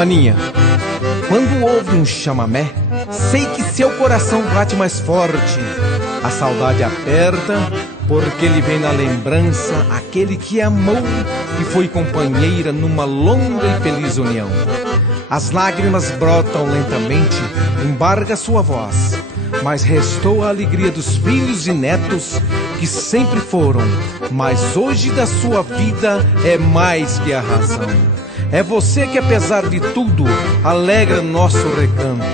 Maninha, quando ouve um chamamé, sei que seu coração bate mais forte. A saudade aperta, porque ele vem na lembrança aquele que amou e foi companheira numa longa e feliz união. As lágrimas brotam lentamente, embarga sua voz, mas restou a alegria dos filhos e netos que sempre foram, mas hoje da sua vida é mais que a razão. É você que, apesar de tudo, alegra nosso recanto.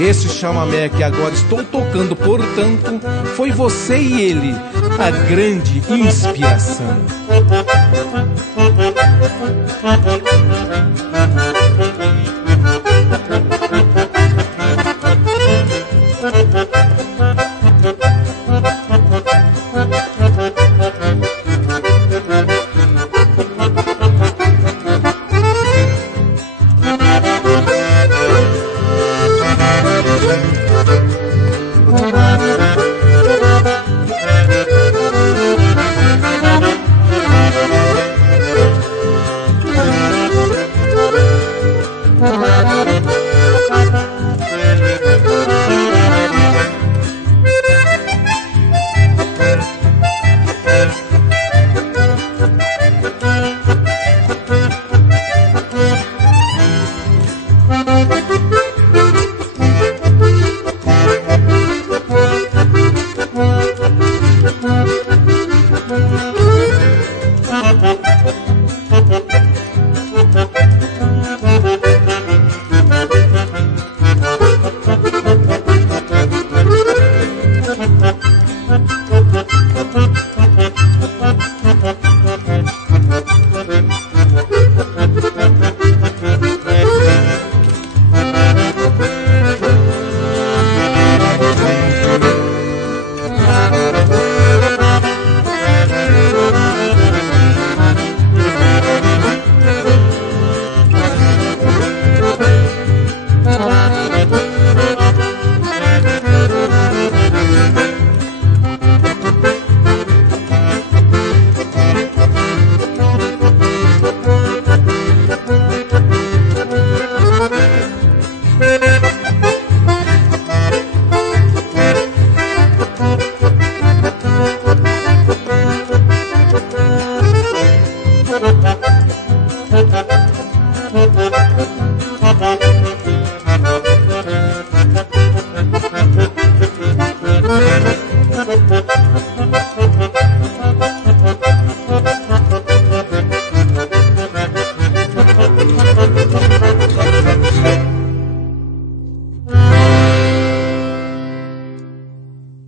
Esse chamamé que agora estou tocando, portanto, foi você e ele, a grande inspiração.